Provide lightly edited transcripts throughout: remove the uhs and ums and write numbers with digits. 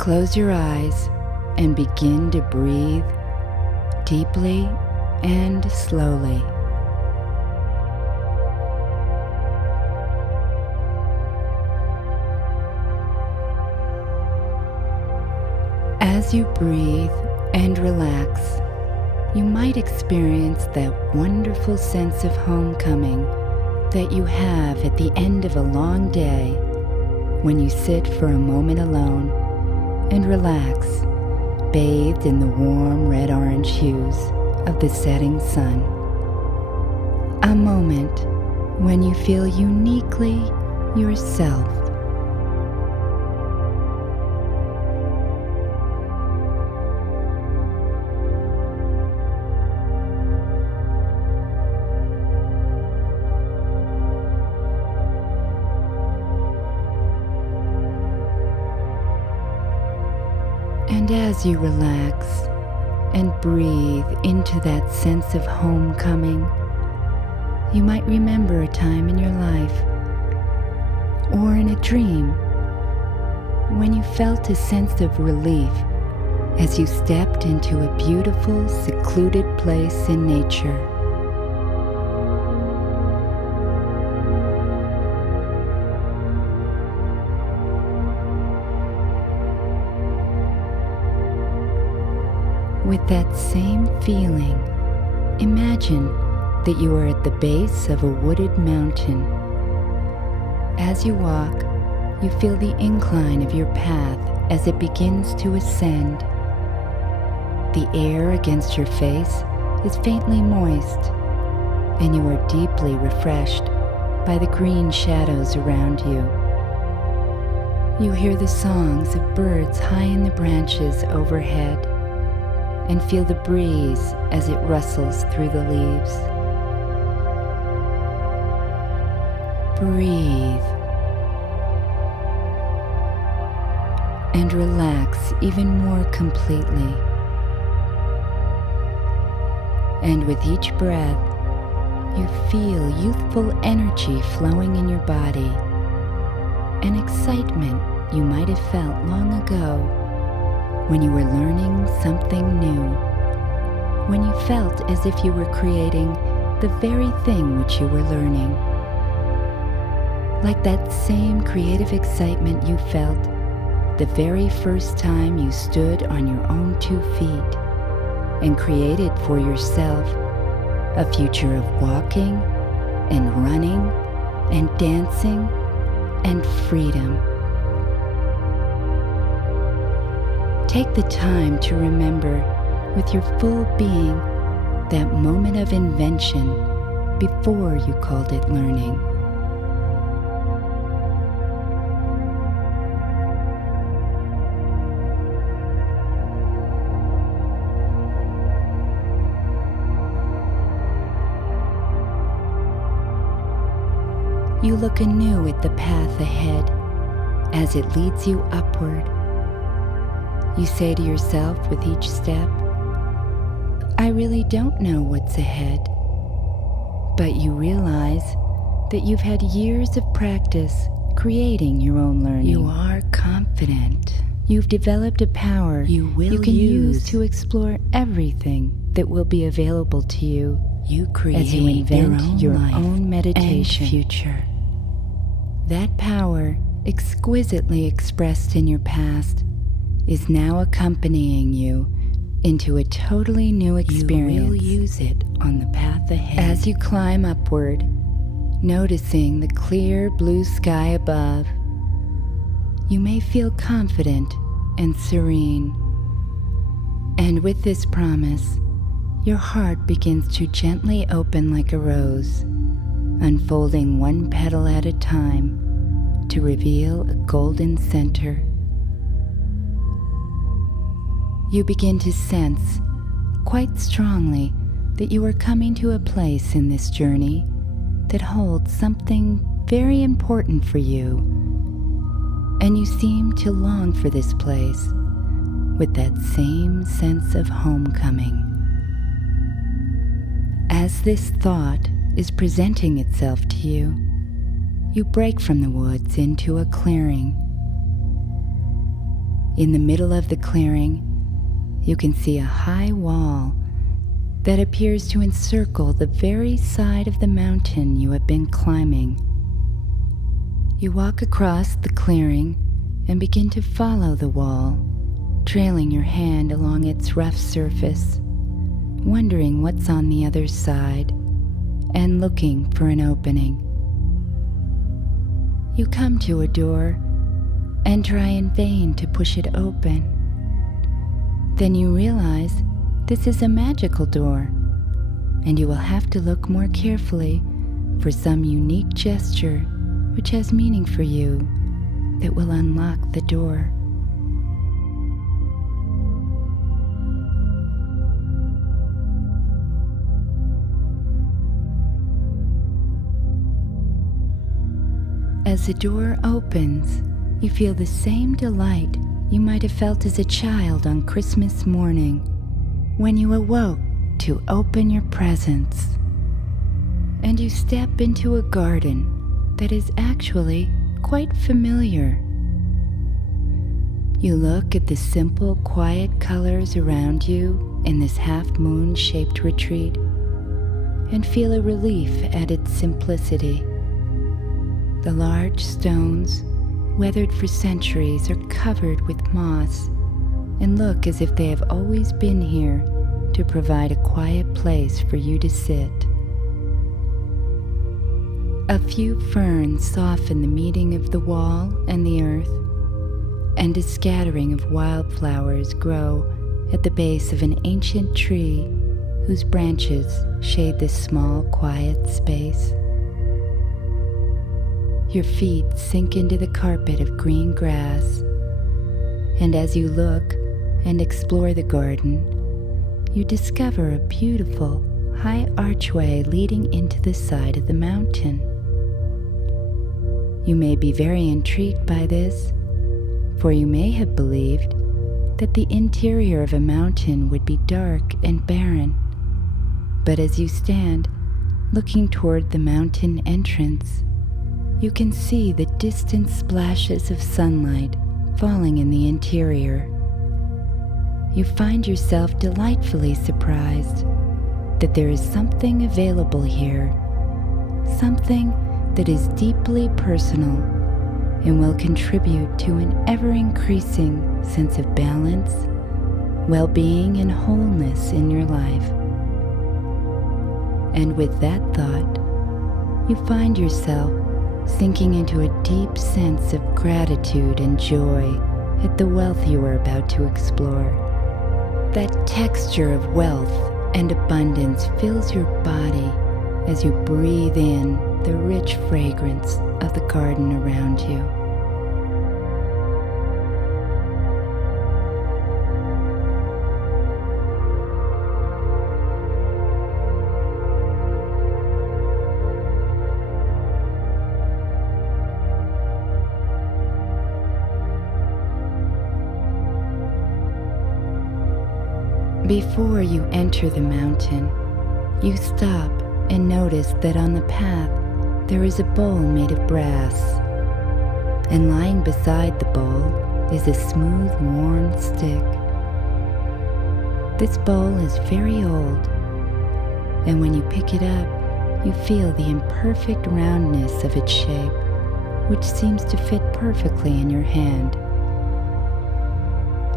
Close your eyes and begin to breathe deeply and slowly. As you breathe and relax, you might experience that wonderful sense of homecoming that you have at the end of a long day when you sit for a moment alone and relax, bathed in the warm red-orange hues of the setting sun. A moment when you feel uniquely yourself. And as you relax and breathe into that sense of homecoming, you might remember a time in your life or in a dream when you felt a sense of relief as you stepped into a beautiful, secluded place in nature. With that same feeling, imagine that you are at the base of a wooded mountain. As you walk, you feel the incline of your path as it begins to ascend. The air against your face is faintly moist, and you are deeply refreshed by the green shadows around you. You hear the songs of birds high in the branches overhead, and feel the breeze as it rustles through the leaves. Breathe and relax even more completely. And with each breath, you feel youthful energy flowing in your body, an excitement you might have felt long ago when you were learning something new, when you felt as if you were creating the very thing which you were learning. Like that same creative excitement you felt the very first time you stood on your own 2 feet and created for yourself a future of walking and running and dancing and freedom. Take the time to remember with your full being that moment of invention before you called it learning. You look anew at the path ahead as it leads you upward. You say to yourself with each step, I really don't know what's ahead. But you realize that you've had years of practice creating your own learning. You are confident. You've developed a power you can use to explore everything that will be available to you. You create as you invent your own meditation and future. That power, exquisitely expressed in your past, is now accompanying you into a totally new experience. You will use it on the path ahead. As you climb upward, noticing the clear blue sky above, you may feel confident and serene. And with this promise, your heart begins to gently open like a rose, unfolding one petal at a time to reveal a golden center. You begin to sense quite strongly that you are coming to a place in this journey that holds something very important for you, and you seem to long for this place with that same sense of homecoming. As this thought is presenting itself to you, you break from the woods into a clearing. In the middle of the clearing, you can see a high wall that appears to encircle the very side of the mountain you have been climbing. You walk across the clearing and begin to follow the wall, trailing your hand along its rough surface, wondering what's on the other side and looking for an opening. You come to a door and try in vain to push it open. Then you realize this is a magical door, and you will have to look more carefully for some unique gesture which has meaning for you that will unlock the door. As the door opens, you feel the same delight you might have felt as a child on Christmas morning when you awoke to open your presents. And you step into a garden that is actually quite familiar. You look at the simple, quiet colors around you in this half-moon-shaped retreat and feel a relief at its simplicity. The large stones, weathered for centuries, are covered with moss and look as if they have always been here to provide a quiet place for you to sit. A few ferns soften the meeting of the wall and the earth, and a scattering of wildflowers grow at the base of an ancient tree whose branches shade this small, quiet space. Your feet sink into the carpet of green grass, and as you look and explore the garden, you discover a beautiful, high archway leading into the side of the mountain. You may be very intrigued by this, for you may have believed that the interior of a mountain would be dark and barren. But as you stand, looking toward the mountain entrance, you can see the distant splashes of sunlight falling in the interior. You find yourself delightfully surprised that there is something available here, something that is deeply personal and will contribute to an ever-increasing sense of balance, well-being, and wholeness in your life. And with that thought, you find yourself sinking into a deep sense of gratitude and joy at the wealth you are about to explore. That texture of wealth and abundance fills your body as you breathe in the rich fragrance of the garden around you. Before you enter the mountain, you stop and notice that on the path there is a bowl made of brass, and lying beside the bowl is a smooth, worn stick. This bowl is very old, and when you pick it up, you feel the imperfect roundness of its shape, which seems to fit perfectly in your hand.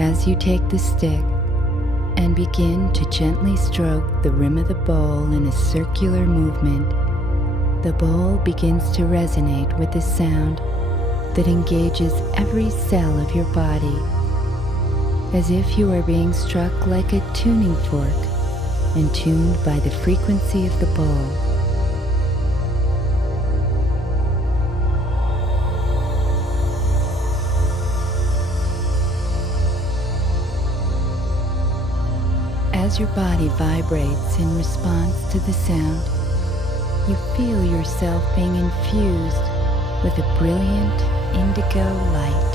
As you take the stick and begin to gently stroke the rim of the bowl in a circular movement, the bowl begins to resonate with a sound that engages every cell of your body, as if you are being struck like a tuning fork and tuned by the frequency of the bowl. As your body vibrates in response to the sound, you feel yourself being infused with a brilliant indigo light.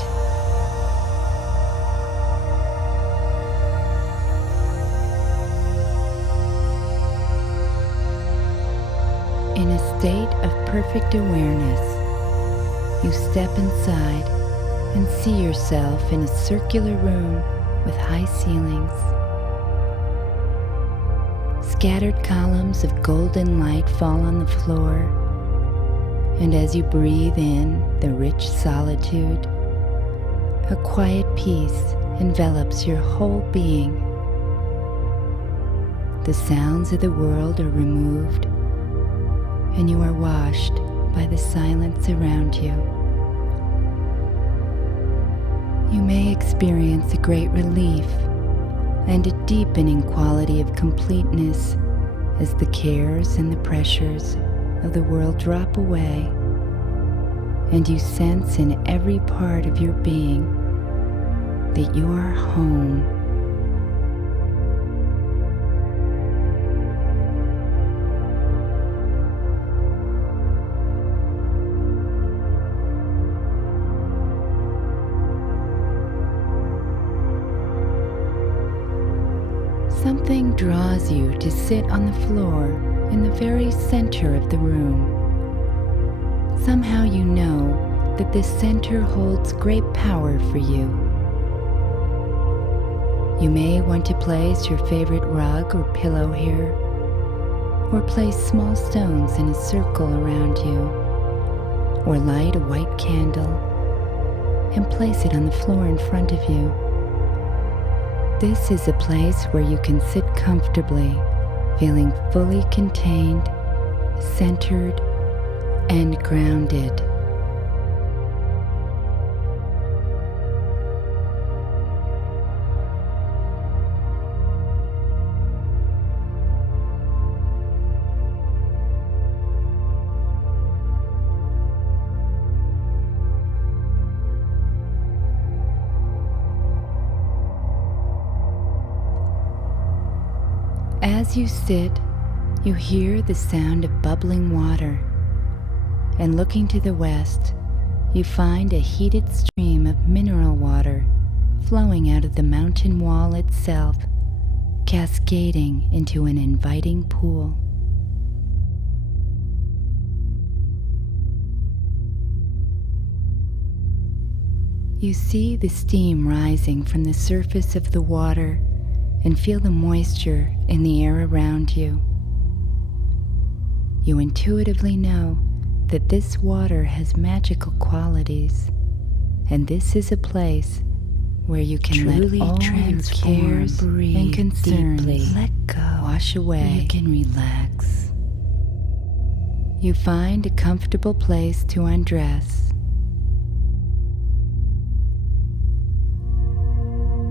In a state of perfect awareness, you step inside and see yourself in a circular room with high ceilings. Scattered columns of golden light fall on the floor, and as you breathe in the rich solitude, a quiet peace envelops your whole being. The sounds of the world are removed, and you are washed by the silence around you. You may experience a great relief and a deepening quality of completeness as the cares and the pressures of the world drop away, and you sense in every part of your being that you are home. Something draws you to sit on the floor in the very center of the room. Somehow you know that this center holds great power for you. You may want to place your favorite rug or pillow here, or place small stones in a circle around you, or light a white candle and place it on the floor in front of you. This is a place where you can sit comfortably, feeling fully contained, centered, and grounded. As you sit, you hear the sound of bubbling water, and looking to the west, you find a heated stream of mineral water flowing out of the mountain wall itself, cascading into an inviting pool. You see the steam rising from the surface of the water and feel the moisture in the air around you. You intuitively know that this water has magical qualities, and this is a place where you can truly let all your cares and concerns let go, wash away. You can relax. You find a comfortable place to undress,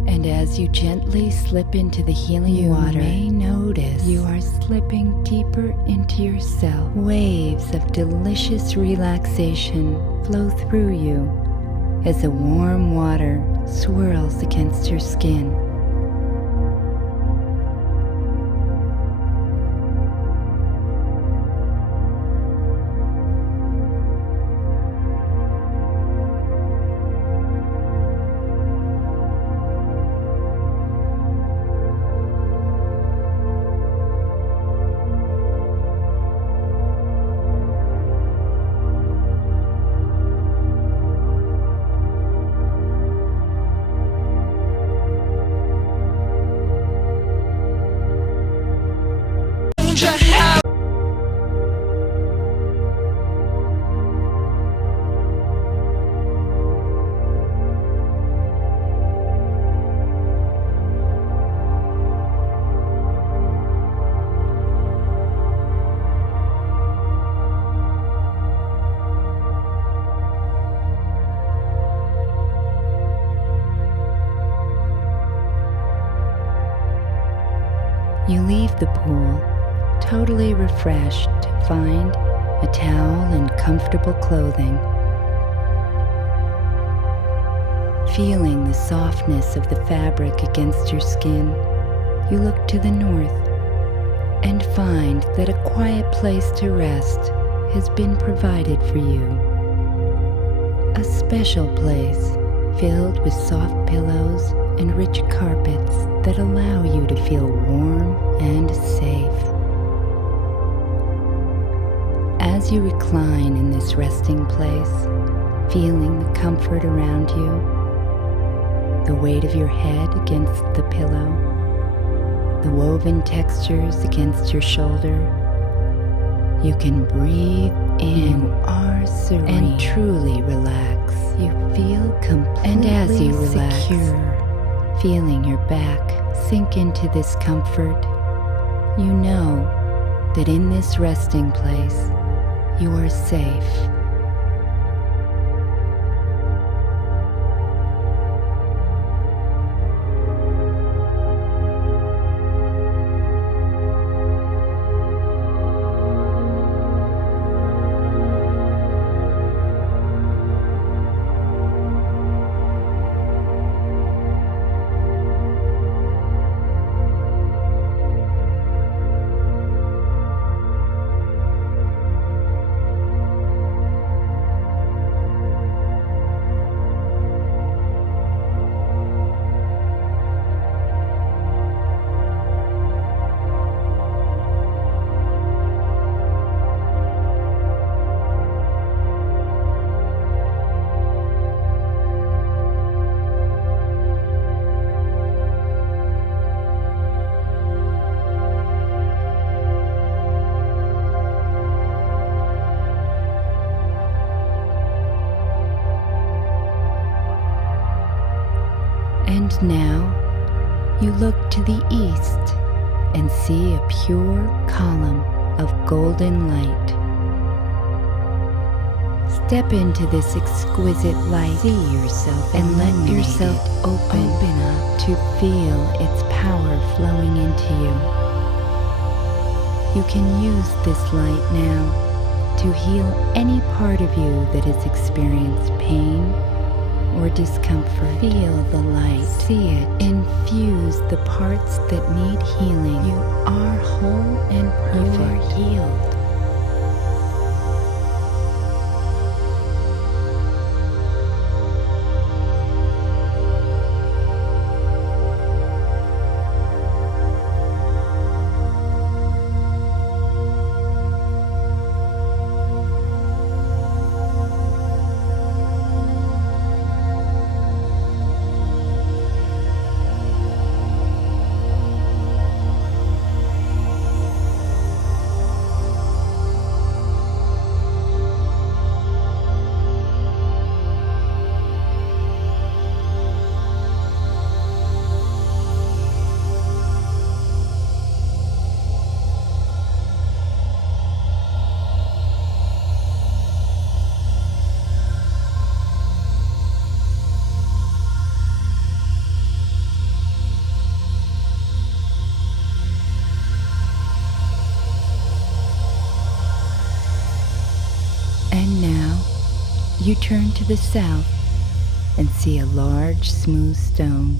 and as you gently slip into the healing water, you may notice you are slipping deeper into yourself. Waves of delicious relaxation flow through you as the warm water swirls against your skin. You leave the pool, totally refreshed, to find a towel and comfortable clothing. Feeling the softness of the fabric against your skin, you look to the north and find that a quiet place to rest has been provided for you. A special place filled with soft pillows and rich carpets that allow you to feel warm and safe. As you recline in this resting place, feeling the comfort around you, the weight of your head against the pillow, the woven textures against your shoulder. You can breathe in. You are serene and truly relax. You feel completely and as you relax, secure, feeling your back sink into this comfort, you know that in this resting place, you are safe. And now you look to the east and see a pure column of golden light. Step into this exquisite light. See yourself and let yourself open up to feel its power flowing into you. You can use this light now to heal any part of you that has experienced pain or discomfort. Feel the light. See it. Infuse the parts that need healing. You are whole and perfect. You are healed. And now you turn to the south and see a large, smooth stone.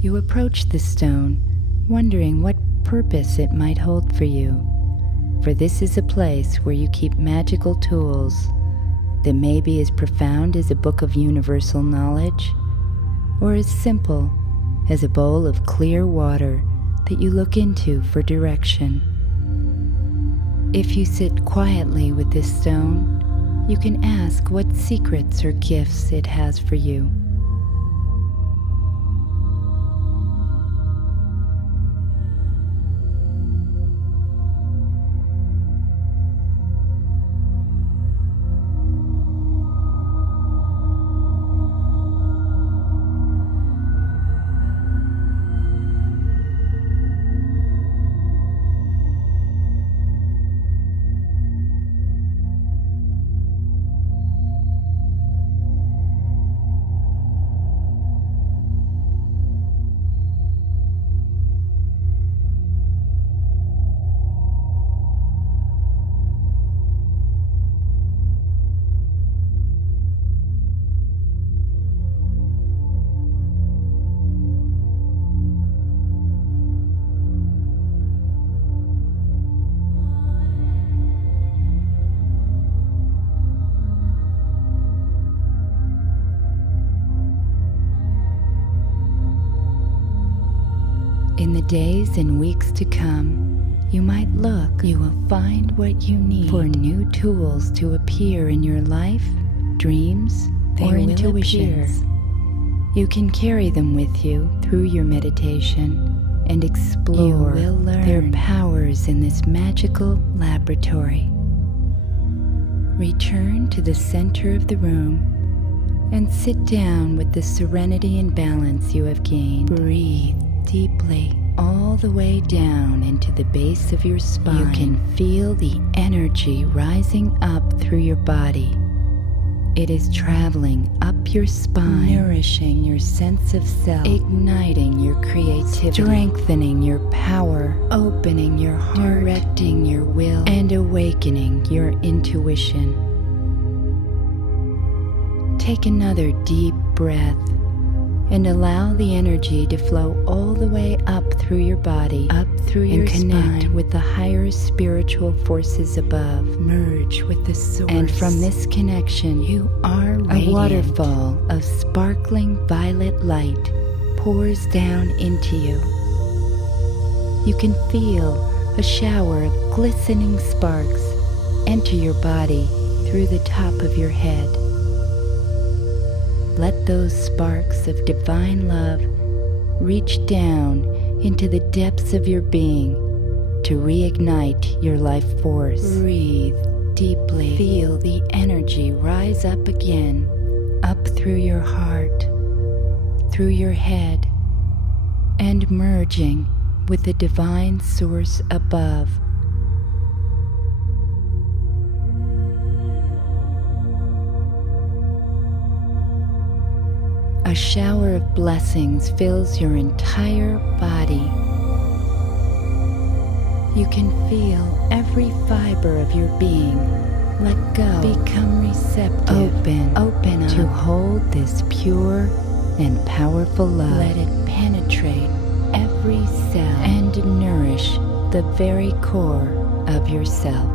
You approach the stone, wondering what purpose it might hold for you, for this is a place where you keep magical tools that may be as profound as a book of universal knowledge, or as simple as a bowl of clear water that you look into for direction. If you sit quietly with this stone, you can ask what secrets or gifts it has for you. In the days and weeks to come, You might look, you will find what you need for new tools to appear in your life, dreams, or intuitions. You can carry them with you through your meditation and explore their powers in this magical laboratory. Return to the center of the room and sit down with the serenity and balance you have gained. Breathe deeply all the way down into the base of your spine. You can feel the energy rising up through your body. It is traveling up your spine, nourishing your sense of self, igniting your creativity, strengthening your power, opening your heart, directing your will, and awakening your intuition. Take another deep breath and allow the energy to flow all the way up through your body, up through your spine, and connect with the higher spiritual forces above. Merge with the source. And from this connection, you are radiant. A waterfall of sparkling violet light pours down into you. You can feel a shower of glistening sparks enter your body through the top of your head. Let those sparks of divine love reach down into the depths of your being to reignite your life force. Breathe deeply. Feel the energy rise up again, up through your heart, through your head, and merging with the divine source above. A shower of blessings fills your entire body. You can feel every fiber of your being let go, become receptive, open up to hold this pure and powerful love. Let it penetrate every cell and nourish the very core of yourself.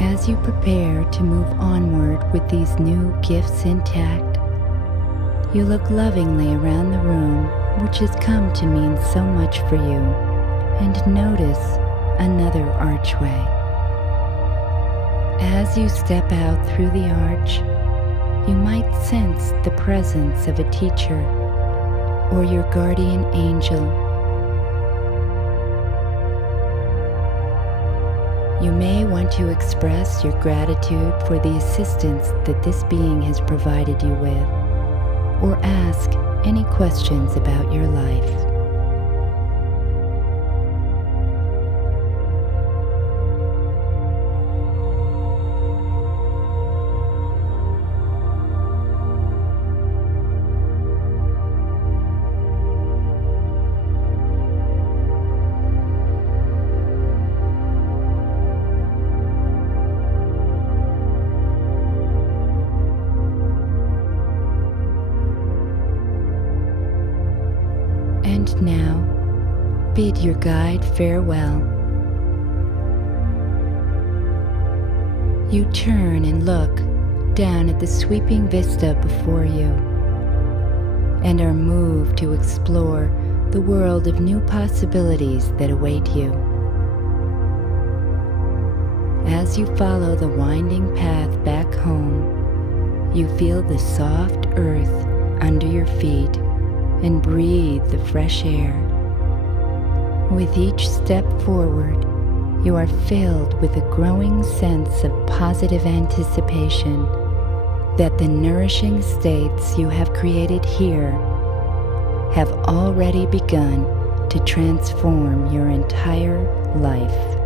As you prepare to move onward with these new gifts intact, you look lovingly around the room, which has come to mean so much for you, and notice another archway. As you step out through the arch, you might sense the presence of a teacher or your guardian angel. You may want to express your gratitude for the assistance that this being has provided you with, or ask any questions about your life. And now, bid your guide farewell. You turn and look down at the sweeping vista before you, and are moved to explore the world of new possibilities that await you. As you follow the winding path back home, you feel the soft earth under your feet and breathe the fresh air. With each step forward, you are filled with a growing sense of positive anticipation that the nourishing states you have created here have already begun to transform your entire life.